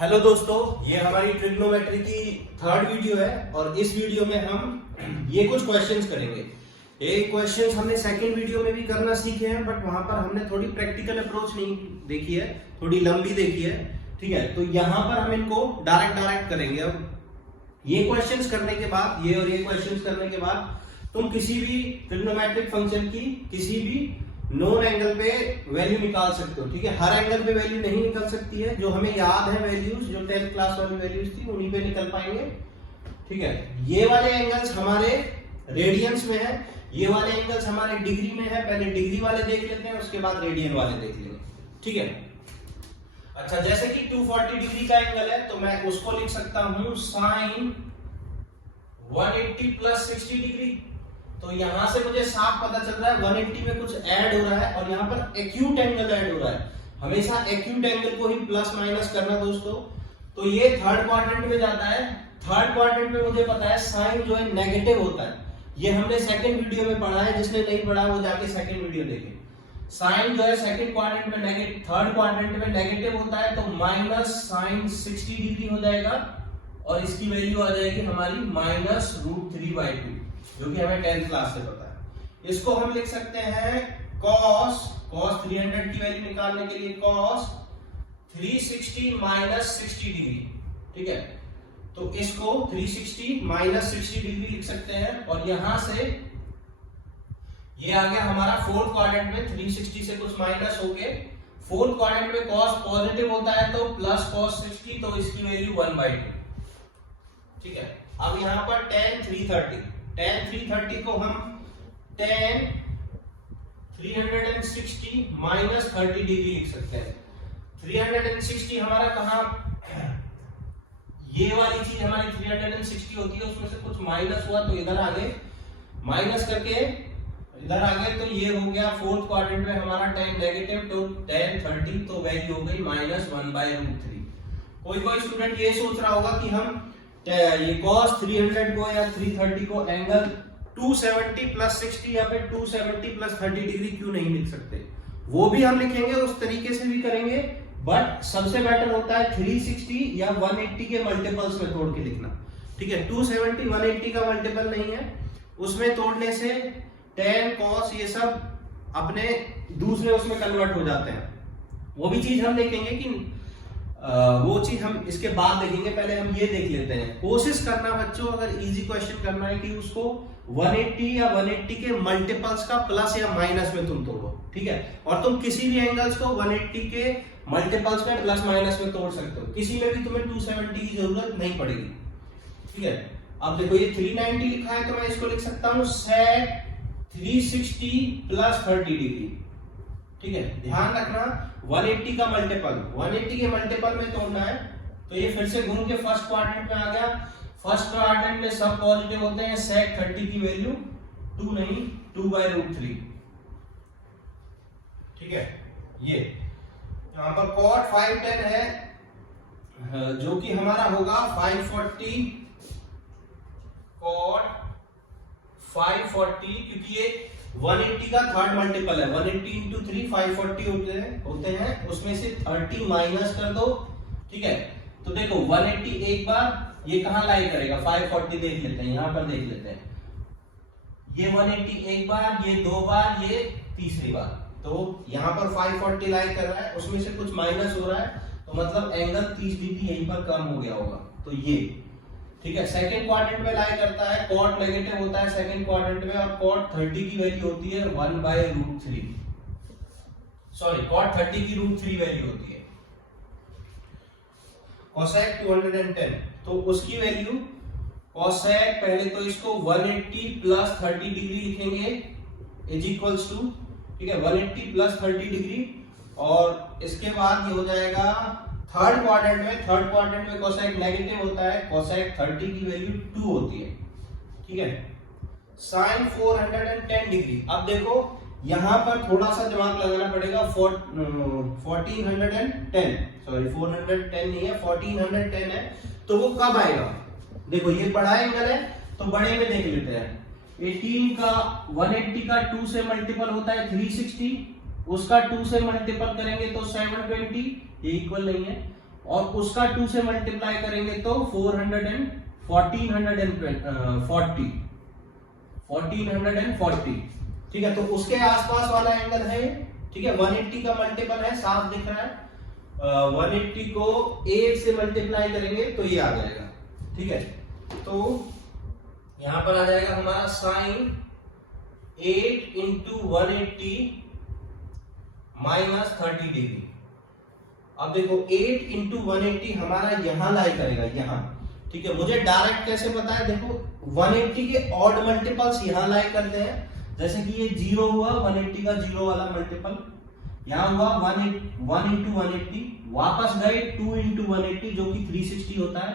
Hello दोस्तों, ये हमारी ट्रिग्नोमेट्री की थर्ड वीडियो है और इस वीडियो में हम ये कुछ क्वेश्चंस करेंगे। ये क्वेश्चंस हमने सेकंड वीडियो में भी करना सीखे हैं, बट वहां पर हमने थोड़ी प्रैक्टिकल अप्रोच नहीं देखी है, थोड़ी लंबी देखी है। ठीक है, तो यहाँ पर हम इनको डायरेक्ट करेंगे। अब ये क्वेश्चंस करने के बाद, ये और ये क्वेश्चंस करने के बाद तुम किसी भी ट्रिग्नोमेट्रिक फंक्शन की किसी भी नोन एंगल पे वैल्यू निकाल सकते हो। ठीक है, हर एंगल पे वैल्यू नहीं निकल सकती है, जो हमें याद है वैल्यूज, जो 10th क्लास वाली वैल्यूज थी उन्हीं पे निकल पाएंगे। ठीक है, ये वाले एंगल्स हमारे रेडियंस में है, ये वाले एंगल्स हमारे डिग्री में है। पहले डिग्री वाले देख लेते हैं, उसके बाद रेडियन वाले देख लेंगे। ठीक है, अच्छा, जैसे कि 240 डिग्री का एंगल है तो मैं उसको लिख सकता हूं साइन 180 प्लस 60 डिग्री। तो यहां से मुझे साफ पता चल रहा है 180 में कुछ ऐड हो रहा है और यहां पर एक्यूट एंगल ऐड हो रहा है। हमेशा एक्यूट एंगल को ही प्लस माइनस करना दोस्तों। तो ये थर्ड क्वाड्रेंट में जाता है। थर्ड क्वाड्रेंट में मुझे पता है साइन जो है नेगेटिव होता है, ये हमने सेकंड वीडियो में पढ़ा है। जिसने नहीं पढ़ा वो जाके सेकंड वीडियो देखे। साइन जो है सेकंड क्वाड्रेंट में नेगेटिव, थर्ड क्वाड्रेंट में नेगेटिव होता है, तो माइनस साइन 60 डिग्री हो जाएगा और इसकी वैल्यू आ जाएगी हमारी -√3/2, जो कि हमें 10th क्लास से पता है। इसको हम लिख सकते हैं cos 300 की वैल्यू निकालने के लिए cos 360 माइनस 60 डिग्री। ठीक है, तो इसको 360 माइनस 60 डिग्री लिख सकते हैं और यहां से ये आ गया हमारा फोर्थ क्वाड्रेंट में। 360 से कुछ माइनस होके फोर्थ क्वाड्रेंट में cos पॉजिटिव होता है तो प्लस cos 60, तो इसकी वैल्यू 1/2। ठीक है, अब यहां पर tan 330 को हम tan 360 माइनस 30 डिग्री लिख सकते हैं। 360 हमारा कहां, ये वाली चीज हमारी 360 होती है, उसमें से कुछ माइनस हुआ तो इधर आगे माइनस करके इधर आ गए, तो ये हो गया फोर्थ क्वाड्रेंट में हमारा tan नेगेटिव, तो tan 30, तो वैल्यू हो गई -1/√3। कोई स्टूडेंट ये सोच रहा होगा कि हम ये cos 300 को या 330 को एंगल 270 प्लस 60 या फिर 270 प्लस 30 डिग्री क्यों नहीं लिख सकते। वो भी हम लिखेंगे, उस तरीके से भी करेंगे, बट सबसे बेटर होता है 360 या 180 के मल्टीपल्स में तोड़ के लिखना। ठीक है, 270 180 का मल्टीपल नहीं है, उसमें तोड़ने से tan cos ये सब अपने दूसरे उसमें कन्वर्ट हो जाते हैं। वो भी चीज हम देखेंगे कि वो चीज हम इसके बाद देखेंगे। पहले हम ये देख लेते हैं। कोशिश करना बच्चों, अगर इजी क्वेश्चन करना है कि उसको 180 या 180 के मल्टीपल्स का प्लस या माइनस में तुम तोड़ो। ठीक है, और तुम किसी भी एंगल्स को 180 के मल्टीपल्स में प्लस माइनस में तोड़ सकते हो। किसी में भी तुम्हें 270 की जरूरत नहीं पड़ेगी। ठीक है, अब देखो ये 390 लिखा है तो मैं इसको लिख सकता हूं sec 360 प्लस 30 डिग्री। ठीक है, ध्यान रखना 180 का मल्टीपल, 180 के मल्टीपल में तोड़ना है। तो ये फिर से घूम के फर्स्ट क्वाड्रेंट में आ गया। फर्स्ट क्वाड्रेंट में सब पॉजिटिव होते हैं, sec 30 की वैल्यू 2 नहीं 2/√3। ठीक है, ये यहां पर cot 510 है, जो कि हमारा होगा 540 cot 540, क्योंकि ये 180 का थर्ड मल्टीपल है। 180 इंटू 3 540 होते हैं, उसमें से 30 माइनस कर दो। ठीक है, तो देखो 180 एक बार ये कहां लाई करेगा, 540 देख लेते हैं, यहां पर देख लेते हैं। ये 180 एक बार, ये 2 बार, ये तीसरी बार, तो यहां पर 540 लाई कर रहा है, उसमें से कुछ माइनस हो रहा है, तो मतलब एंगल 30 डिग्री यहीं पर कम हो गया होगा। तो ये ठीक है, सेकंड क्वाड्रेंट में लाई करता है, cot नेगेटिव होता है सेकंड क्वाड्रेंट में, और cot 30 की वैल्यू होती है 1/√3। सॉरी, cot 30 की √3 वैल्यू होती है। cosec 210, तो उसकी वैल्यू cosec, पहले तो इसको 180 प्लस 30 डिग्री लिखेंगे इज इक्वल्स टू, ठीक है, 180 प्लस 30 डिग्री, और इसके बाद ये हो जाएगा थर्ड क्वाड्रेंट में cosec नेगेटिव होता है, cosec 30 की वैल्यू 2 होती है। ठीक है, sin 410 डिग्री। अब देखो यहां पर थोड़ा सा दिमाग लगाना पड़ेगा। 1410, सॉरी 410 नहीं है, 1410 है, तो वो कब आएगा। देखो ये बड़ा एंगल है तो बड़े में देख लेते हैं। 18 का 180 का 2 से मल्टीपल होता है 360, उसका 2 से मल्टीपल करेंगे तो 720, ये इक्वल नहीं है। और उसका 2 से मल्टीप्लाई करेंगे तो 1440, ठीक है। तो उसके आसपास वाला एंगल है, ठीक है। 180 का मल्टीपल है, साफ दिख रहा है। 180 को 8 से मल्टीप्लाई करेंगे तो ये आ जाएगा, ठीक है। तो यहां पर आ जाएगा हमारा साइन 8 इंटू 180 माइनस 30 डिग्री। अब देखो 8 इंटू 180 हमारा यहां लाई करेगा, यहां, ठीक है। मुझे डायरेक्ट कैसे पता है, देखो 180 के ऑड मल्टीपल्स यहां लाई करते हैं। जैसे कि ये 0 हुआ, 180 का 0 वाला मल्टीपल यहां हुआ 1 इंटू 180, वापस गए 2 इंटू 180 जो कि 360 होता है,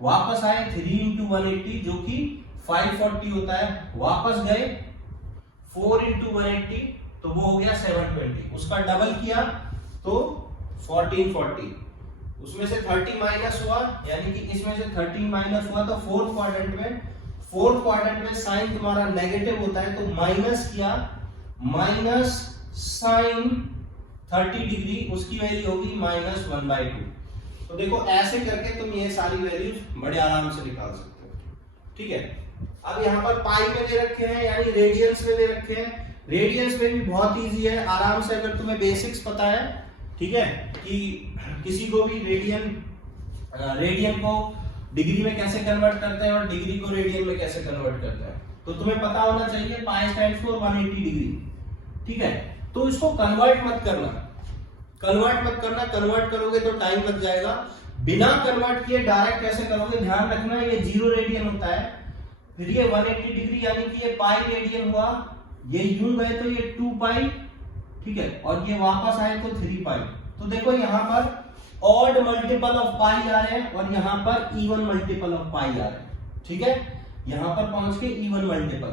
वापस आए 3 इंटू 180 जो कि 540 होता है, वापस गए 4 इंटू 180 तो वो हो गया 720, उसका डबल किया तो 1440, उसमें से 30 माइनस हुआ, यानी कि इसमें से 30 माइनस हुआ तो फोर्थ क्वाड्रेंट में साइन तुम्हारा नेगेटिव होता है, तो माइनस किया, माइनस साइन 30 डिग्री, उसकी वैल्यू होगी -1/2। तो देखो ऐसे करके तुम ये सारी वैल्यूज बड़े आराम से निकाल सकते हो, ठीक है। अब यहाँ पर पाई में दे रखे हैं, यानी रेडियंस में दे रखे हैं। रेडियंस में भी बहुत इजी है, आराम से अगर तुम्हें बेसिक्स पता है, ठीक है, कि किसी को भी रेडियन को डिग्री में कैसे कन्वर्ट करते हैं और डिग्री को रेडियन में कैसे कन्वर्ट करते हैं, तो तुम्हें पता होना चाहिए पाई स्टैंड्स फॉर 180 डिग्री, ठीक है। तो इसको कन्वर्ट मत करना, कन्वर्ट करोगे तो टाइम लग जाएगा। बिना कन्वर्ट किए डायरेक्ट कैसे करोगे, ध्यान रखना ये 0 रेडियन होता है, फिर ये 180 डिग्री यानी कि ये पाई रेडियन हुआ, ये यूं गए तो ये 2 पाई, ठीक है, और ये वापस आए तो 3 पाई। तो देखो यहाँ पर ऑड मल्टीपल ऑफ पाई आ रहे हैं और यहाँ पर इवन मल्टीपल ऑफ पाई आ रहे हैं, ठीक है। यहाँ पर पहुंच के इवन मल्टीपल,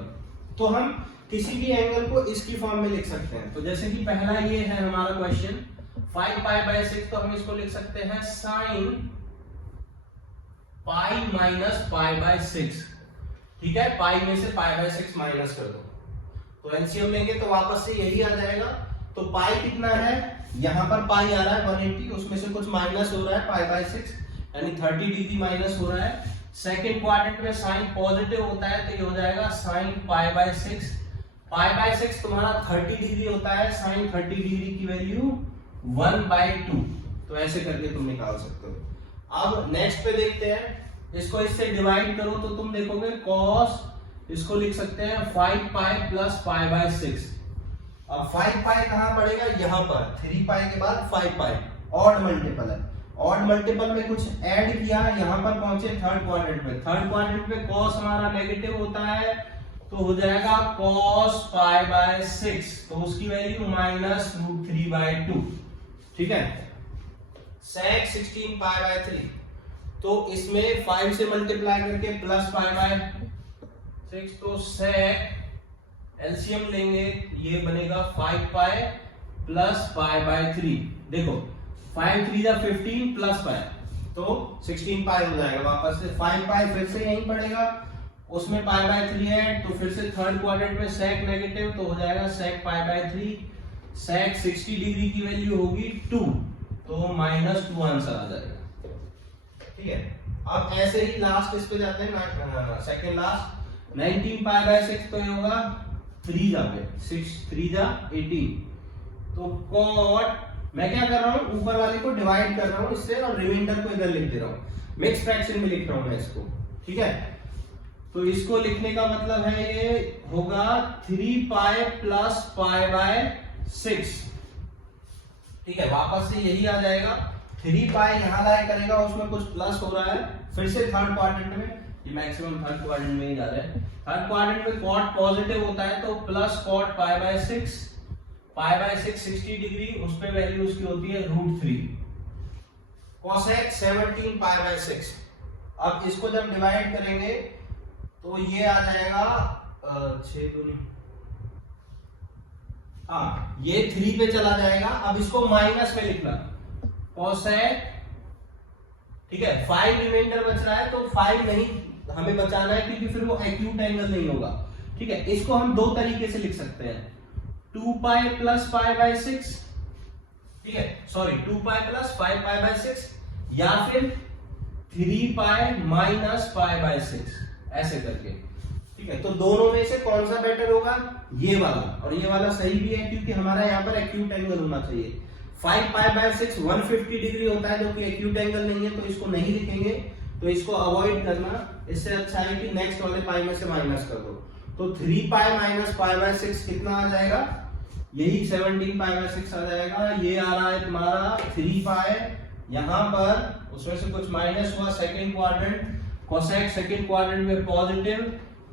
तो हम किसी भी एंगल को इसकी फॉर्म में लिख सकते हैं। तो जैसे कि पहला ये है हमारा क्वेश्चन 5π/6, तो हम इसको लिख सकते हैं साइन पाई माइनस π/6, ठीक है। पाई में से π/6 माइनस कर दो तो एलसीएम लेंगे तो वापस से यही आ जाएगा। तो पाई कितना है, यहां पर पाई आ रहा है 180, उसमें से कुछ माइनस हो रहा है π/6, यानी 30 डिग्री माइनस हो रहा है। सेकंड क्वाड्रेंट में साइन पॉजिटिव होता है तो ये हो जाएगा साइन π/6, π/6 तुम्हारा 30 डिग्री होता है, साइन 30 डिग्री की वैल्यू 1/2। तो ऐसे करके तुम निकाल सकते हो। अब नेक्स्ट पे देखते हैं, इसको इससे डिवाइड करो तो तुम देखोगे cos, इसको लिख सकते हैं 5π प्लस π/6। अब 5π कहां पड़ेगा, यहां पर 3π के बाद 5π, ऑड मल्टीपल है, ऑड मल्टीपल में कुछ ऐड किया, यहां पर पहुंचे थर्ड क्वाड्रेंट में। थर्ड क्वाड्रेंट में cos हमारा नेगेटिव होता है तो हो जाएगा cos π/6, तो उसकी वैल्यू -√3/2, ठीक है। sec 16π/3, तो इसमें 5 से मल्टीप्लाई करके प्लस π/6, तो sec एलसीएम लेंगे ये बनेगा 5π प्लस π/3। देखो 5 3 जा 15 प्लस π तो 16π हो जाएगा। वापस से 5π फिर से यहीं पड़ेगा, उसमें π/3 है तो फिर से थर्ड क्वाड्रेंट में sec नेगेटिव तो हो जाएगा sec π/3। sec 60 डिग्री की वैल्यू होगी 2, तो -2 आंसर आ जाएगा, ठीक है। अब ऐसे ही लास्ट इस पे जाते हैं, सेकंड लास्ट 19π/6, तो ये होगा 3 जा पे 6 3 जा 18, तो cot मैं क्या कर रहा हूं, ऊपर वाले को डिवाइड कर रहा हूं इससे और रिमाइंडर को इधर लिख दे रहा हूं, मिक्स फ्रैक्शन में लिख रहा हूं मैं इसको, ठीक है। तो इसको लिखने का मतलब है ये होगा 3π प्लस π/6, ठीक है। वापस से यही आ जाएगा, 3π यहां लाया करेगा, उसमें कुछ प्लस हो रहा है, फिर से थर्ड क्वाड्रेंट में, ये मैक्सिमम थर्ड क्वाड्रेंट में ही जा रहा है। थर्ड क्वाड्रेंट में cot पॉजिटिव होता है तो प्लस cot π/6, π/6 60 डिग्री, उस पे वैल्यू उसकी होती है √3, cosec 17 π/6। अब इसको जब डिवाइड करेंगे तो ये आ जाएगा 6 दूनी, हाँ ये 3 पे चला जाएगा। अब इसको माइनस में लिखना, cosec, ठीक है। 5 रिमाइंडर बच रहा है तो 5 नहीं हमें बचाना है क्योंकि फिर वो एक्यूट एंगल नहीं होगा, ठीक है। इसको हम दो तरीके से लिख सकते हैं, 2π प्लस π/6, ठीक है, सॉरी 2π प्लस 5π/6, या फिर 3 पाई माइनस पाई बाय 6 ऐसे करके। ठीक है, तो दोनों में से कौन सा बेटर होगा? ये वाला, और ये वाला सही भी है क्योंकि हमारा यहाँ पर एक्यूट एंगल होना चाहिए। 5 पाई बाय 6 150 डिग्री होता है, जो कि एक्यूट एंगल नहीं है, तो इसको नहीं लिखेंगे, तो इसको अवॉइड करना। इससे अच्छा है कि नेक्स्ट वाले पाई में से माइनस कर दो। तो 3 पाई माइनस पाई बाय 6 कितना आ जाएगा? यही 17 पाई बाय 6 आ जाएगा। ये आ रहा है तुम्हारा 3 पाई, यहाँ पर उसमें से कुछ माइनस हुआ, second quadrant, cosec second quadrant में positive,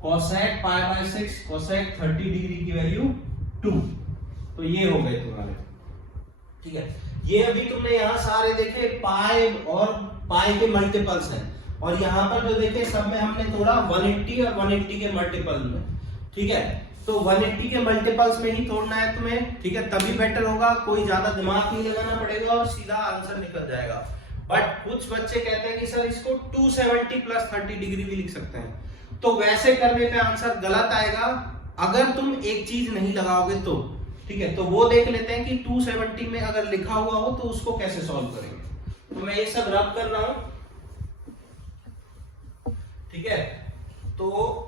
cosec pi by 6, cosec 30 degree की वैल्यू 2। तो ये हो गए तुम्हारे। ठीक है, ये अभी तुमने यहाँ सारे देखे पाई और पाई के मल्टीपल्स हैं, और यहाँ पर जो देखे सब में हमने थोड़ा 180 और 180 के मल्टीपल में। ठीक है, तो 180 के मल्टीपल्स में ही तोड़ना है तुम्हें। ठीक है, तभी बेटर होगा, कोई ज्यादा दिमाग नहीं लगाना पड़ेगा और सीधा आंसर निकल जाएगा। बट कुछ बच्चे कहते हैं कि सर इसको 270 प्लस 30 डिग्री भी लिख सकते हैं, तो वैसे करने पे आंसर गलत आएगा अगर तुम एक चीज नहीं लगाओगे तो। ठीक है, तो वो देख लेते हैं कि 270 में अगर लिखा हुआ हो तो उसको कैसे सॉल्व करेंगे। तो मैं ये सब रब कर रहा हूं। ठीक है, तो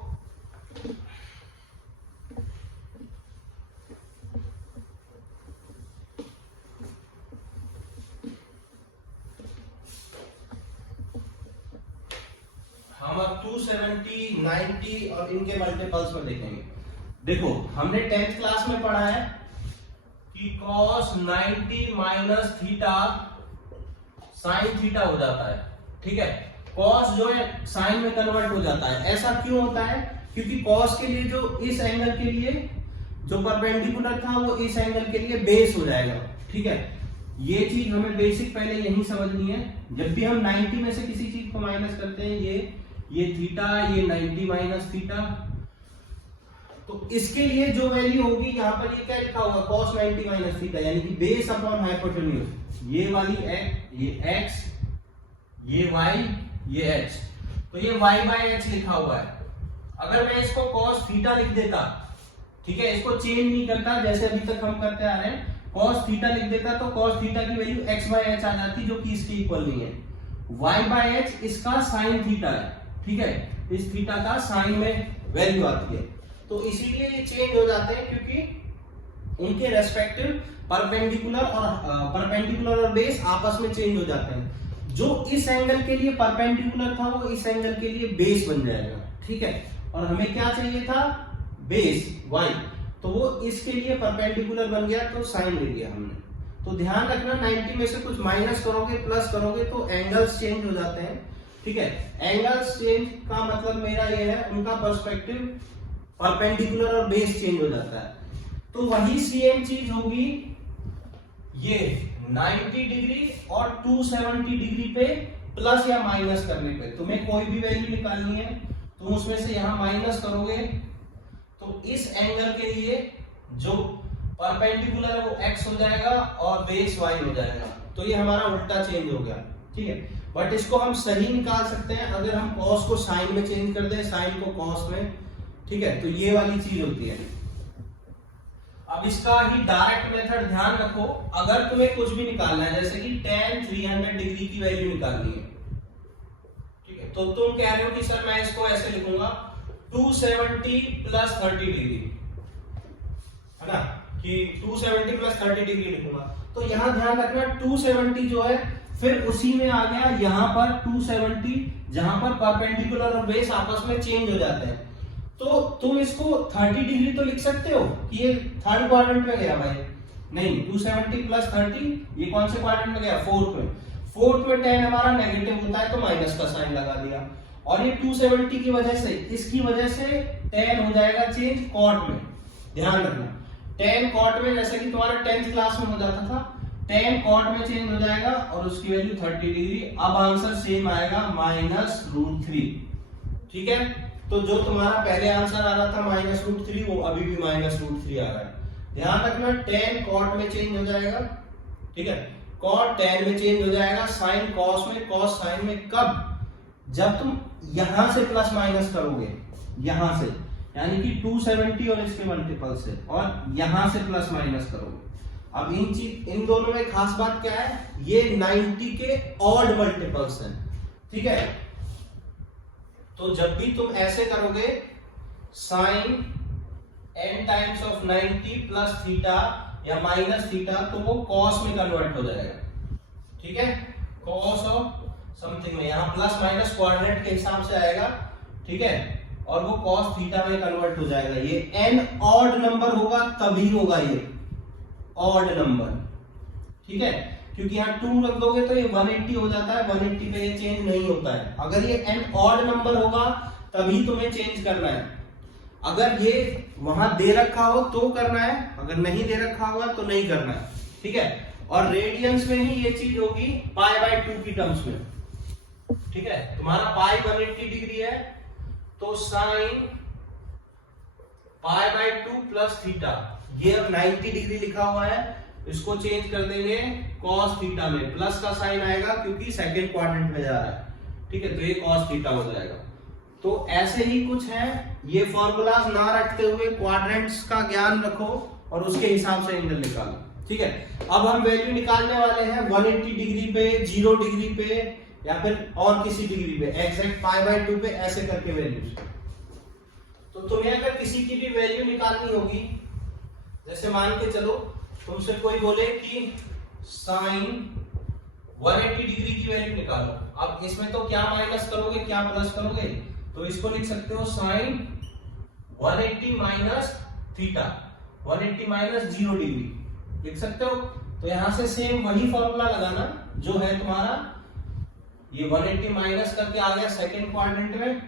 हम अब 270, 90 और इनके मल्टीपल्स में देखेंगे। देखो, हमने 10th क्लास में पढ़ा है कि cos 90 minus theta sine theta हो जाता है। ठीक है, cos जो है साइन में कन्वर्ट हो जाता है। ऐसा क्यों होता है? क्योंकि cos के लिए जो इस एंगल के लिए जो परपेंडिकुलर था वो इस एंगल के लिए बेस हो जाएगा। ठीक है, ये चीज हमें बेसिक पहले यही समझनी है। जब भी हम 90 में से किसी चीज को माइनस करते हैं, ये थीटा, ये 90 माइनस थीटा, तो इसके लिए जो वैल्यू होगी यहाँ पर ये क्या लिखा होगा? cos 90 माइनस थीटा, यानी कि बेस अपॉन हाइपोटेन्यूज। ये वाली ये x, ये y, ये h, तो ये y बाय h लिखा हुआ है। अगर मैं इसको cos थीटा लिख देता, ठीक है, इसको चेंज नहीं करता जैसे अभी तक हम करते आ रहे हैं, cos थीटा लिख देता तो cos थीटा की वैल्यू x बाय h आ जाती, जो कि इसके इक्वल नहीं है। y बाय h इसका साइन थीटा है। ठीक है, इस थीटा का साइन में वैल्यू आती है, तो इसीलिए ये चेंज हो जाते हैं क्योंकि उनके रेस्पेक्टिव परपेंडिकुलर और बेस आपस में चेंज हो जाते हैं। जो इस एंगल के लिए परपेंडिकुलर था वो इस एंगल के लिए बेस बन जाएगा। ठीक है, और हमें क्या चाहिए था? बेस y, तो वो इसके लिए परपेंडिकुलर बन गया, तो साइन ले लिया हमने। तो ध्यान रखना, 90 में से कुछ माइनस करोगे प्लस करोगे तो एंगल्स चेंज हो जाते हैं। ठीक है, एंगल्स चेंज का मतलब मेरा ये है उनका पर्सपेक्टिव परपेंडिकुलर और बेस चेंज हो जाता है। तो वही सेम चीज होगी ये 90 डिग्री और 270 डिग्री पे प्लस या माइनस करने पे। तुम्हें कोई भी वैल्यू निकालनी है, तुम उसमें से यहां माइनस करोगे तो इस एंगल के लिए जो परपेंडिकुलर है वो x हो जाएगा और बेस y हो जाएगा। तो ये हमारा उल्टा चेंज हो गया। ठीक है, बट इसको हम सही निकाल सकते हैं अगर हम cos को साइन में चेंज कर दें, साइन को cos में। ठीक है, तो ये वाली चीज होती है। अब इसका ही डायरेक्ट मेथड ध्यान रखो। अगर तुम्हें कुछ भी निकालना है, जैसे कि tan 300 डिग्री की वैल्यू निकालनी है, ठीक है, तो तुम कह रहे हो कि सर मैं इसको ऐसे लिखूंगा 270 प्लस 30 डिग्री, है ना, कि 270 प्लस 30 डिग्री लिखूंगा। तो यहां ध्यान रखना 270 जो है फिर उसी में आ गया यहाँ पर 270, जहां पर परपेंडिकुलर और बेस आपस में चेंज हो जाते हैं। तो तुम इसको 30 डिग्री तो लिख सकते हो कि ये थर्ड क्वाड्रेंट में गया भाई, नहीं 270 प्लस 30 ये कौन से क्वाड्रेंट में गया? फोर्थ में। फोर्थ में tan हमारा नेगेटिव होता है तो माइनस का साइन लगा दिया, और ये 270 की वजह से, इसकी वजह से tan हो जाएगा चेंज कॉट में। ध्यान रखना, tan कॉट में जैसे कि तुम्हारा 10th क्लास में हो जाता था, tan कॉट में चेंज हो जाएगा और उसकी वैल्यू 30 डिग्री। अब आंसर सेम आएगा -√3। ठीक है, तो जो तुम्हारा पहले आंसर आ रहा था -√3 वो अभी भी -√3 आ रहा है। ध्यान रखना tan कॉट में चेंज हो जाएगा। ठीक है, कॉट tan में चेंज हो जाएगा, साइन कॉस में, कॉस साइन में। कब? जब तुम यहां से प्लस माइनस करोगे, यहां से, यानी कि 270 और इसके मल्टीपल से, और यहां से प्लस माइनस करोगे अब इन दोनों में खास बात क्या है, ये 90 के ऑड मल्टीपल्स हैं, ठीक है। तो जब भी तुम ऐसे करोगे sine n times of 90 plus theta या माइनस थीटा, तो वो कॉस में कन्वर्ट हो जाएगा, ठीक है। कॉस ऑफ समथिंग में यहाँ प्लस माइनस कोऑर्डिनेट के हिसाब से आएगा, ठीक है, और वो कॉस थीटा में कन्वर्ट हो जाएगा। ये n ऑड नंबर होगा तभी होगा ये ऑड नंबर, ठीक है, क्योंकि यहाँ 2 रख दोगे तो ये 180 हो जाता है, 180 पे ये चेंज नहीं होता है। अगर ये n ऑड नंबर होगा तभी तुम्हें चेंज करना है, अगर ये वहां दे रखा हो तो करना है, अगर नहीं दे रखा होगा तो नहीं करना है, ठीक है। और रेडियंस में ही ये चीज होगी पाई बाय 2 की टर्म्स में, ठीक है। तुम्हारा पाई 180 डिग्री है तो sine pi by 2 plus theta, ये अब 90 डिग्री लिखा हुआ है, इसको चेंज कर देंगे cos थीटा में, प्लस का साइन आएगा क्योंकि सेकंड क्वाड्रेंट में जा रहा है, ठीक है, तो ये cos थीटा हो जाएगा। तो ऐसे ही कुछ है, ये फॉर्मूलाज ना रखते हुए क्वाड्रेंट्स का ज्ञान रखो और उसके हिसाब से एंगल निकालो, ठीक है। अब हम वैल्यू निकालने वाले हैं 180 डिग्री पे, 0 डिग्री पे या फिर और किसी डिग्री पे, एग्जैक्ट पाई बाय 2 पे, ऐसे करके वैल्यूज। तो तुम्हें अगर किसी की भी वैल्यू निकालनी होगी, जैसे मान के चलो तुमसे कोई बोले कि साइन 180 डिग्री की वैल्यू निकालो, अब इसमें तो क्या माइनस करोगे क्या प्लस करोगे, तो इसको लिख सकते हो sine 180 minus theta, 180 minus 0 degree लिख सकते हो। तो यहां से सेम वही फॉर्मूला लगाना जो है तुम्हारा, ये 180 माइनस करके आ गया सेकंड क्वाड्रेंट में,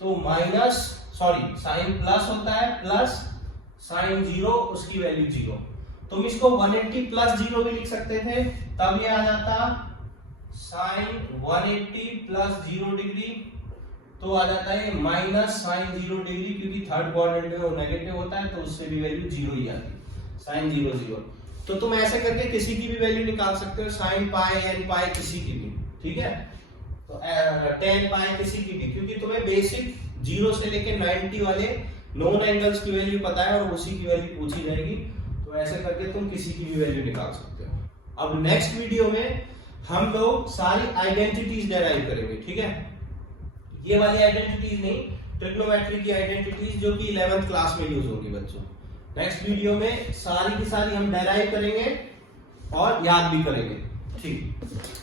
तो माइनस सॉरी साइन प्लस होता है, प्लस साइन 0 उसकी वैल्यू 0। तुम इसको 180 प्लस 0 भी लिख सकते थे, तब ये आ जाता साइन 180 प्लस 0 डिग्री, तो आ जाता है माइनस साइन 0 डिग्री, क्योंकि थर्ड क्वाड्रेंट में वो नेगेटिव होता है तो उससे भी वैल्यू 0 ही आती है, साइन 0 0। तो तुम ऐसे करके किसी की भी वैल्यू निकाल सकते हो, साइन पाई एन पाई किसी की भी, ठीक है, तो tan पाई किसी की भी, क्योंकि तुम्हें बेसिक 0 से लेके 90 वाले नोन एंगल्स की वैल्यू पता है और उसी की वैल्यू पूछी जाएगी, तो ऐसे करके तुम किसी की भी वैल्यू निकाल सकते हो। अब नेक्स्ट वीडियो में हम लोग सारी आइडेंटिटीज डेराइव करेंगे, ठीक है, ये वाली आइडेंटिटीज नहीं, ट्रिग्नोमेट्री की आइडेंटिटीज जो कि 11th क्लास में यूज होगी बच्चों। नेक्स्ट वीडियो में सारी की सारी हम डेराइव करेंगे और याद भी करेंगे, ठीक।